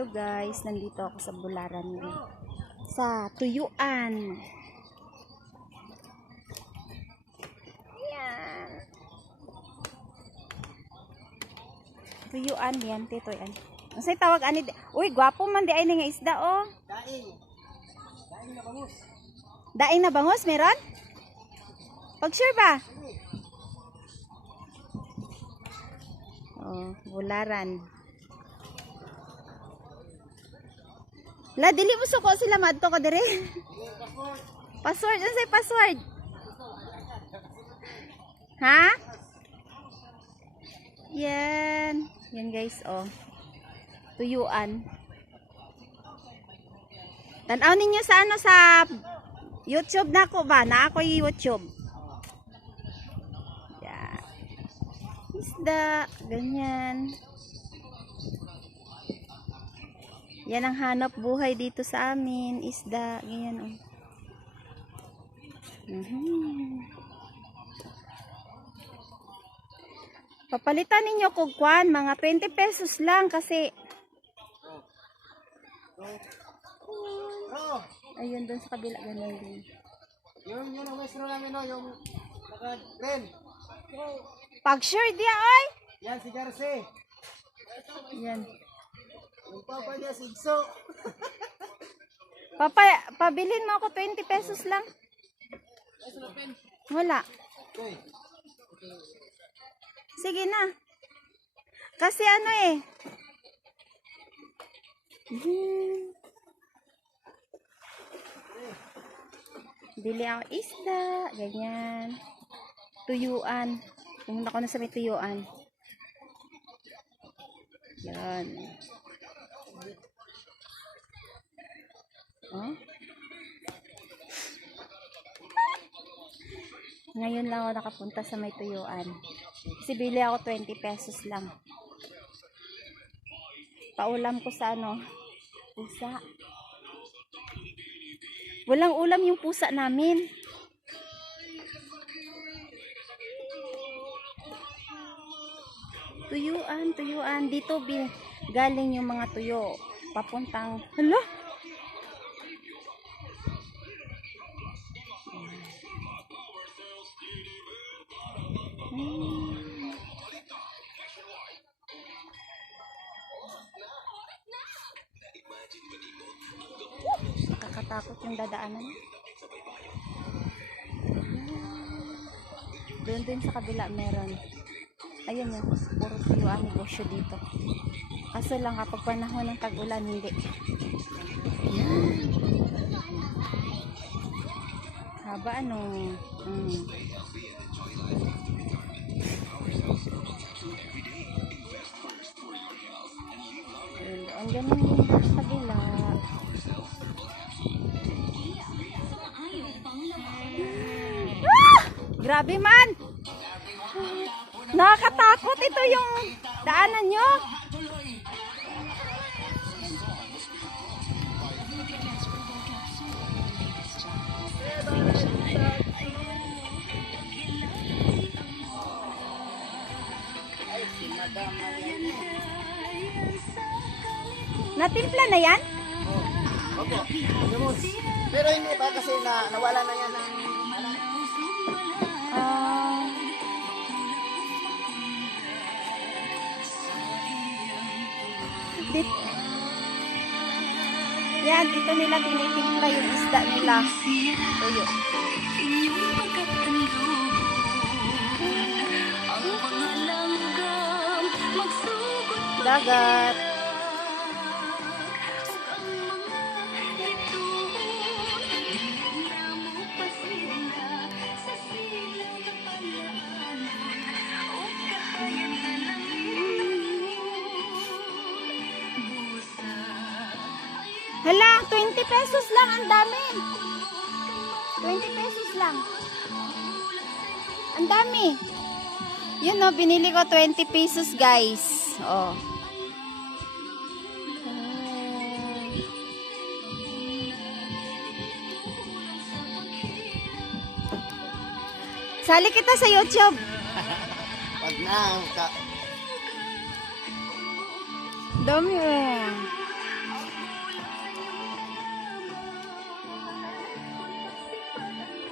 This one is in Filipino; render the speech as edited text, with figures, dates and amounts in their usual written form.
Hello guys, nandito ako sa Bularan sa Tuyuan. Yan. Tuyuan yan, tito yan. Unsay tawag ani? Uy, gwapo man di ay nga isda oh. Daing. Daing na bangus. Daing na bangus meron? Pag sure ba? Oh, Bularan. La, dili mo suko sila madto ko dire. Password, ano say password? Ha? Yan. Yan guys, oh. Tuyuan. Tanaw ninyo sa ano sa YouTube na ko ba? Na ako YouTube. Yan. Isda, ganyan. Yan ang hanap buhay dito sa amin, isda, ganyan oh. Papalitan ninyo kung kwan, mga 20 pesos lang kasi ayun doon sa kabila ganyan din. Yun ang maestro namin no, yung naka-green. Pag sure dia oy. Yan si Garce. Yan. Yung papa niya si Igso. Pabilin mo ako 20 pesos lang. Wala. Okay. Sige na. Kasi ano eh. Bili ako isda. Ganyan. Tuyuan. Pumunta ko na sa may tuyuan. Yan. Oh. Ngayon lang ako nakapunta sa may tuyuan. Kasi bili ako 20 pesos lang. Paulam ko sa ano, pusa. Walang ulam yung pusa namin. Tuyuan, tuyuan. Dito galing yung mga tuyo. Papuntang, hala? Nakakatakot yung dadaanan. Doon din sa kabila meron. Ayun yun, puro tuyuan negosyo dito. Kaso lang kapag panahon ng tag-ulan, hindi. Haba ano. Ang ganun din sa kabila. Grabe man! Nakakatakot ito yung daanan nyo. Natimpla na yan? Opo. Pero hindi pa kasi nawala na yan ng yan, dito nila tinitimpla yung isda nila. Tuyo. Dagat. Hala, 20 pesos lang, ang dami. 20 pesos lang. Ang dami. Yun no, binili ko 20 pesos guys. Oh. Sali kita sa YouTube. Wag na. Dami oh.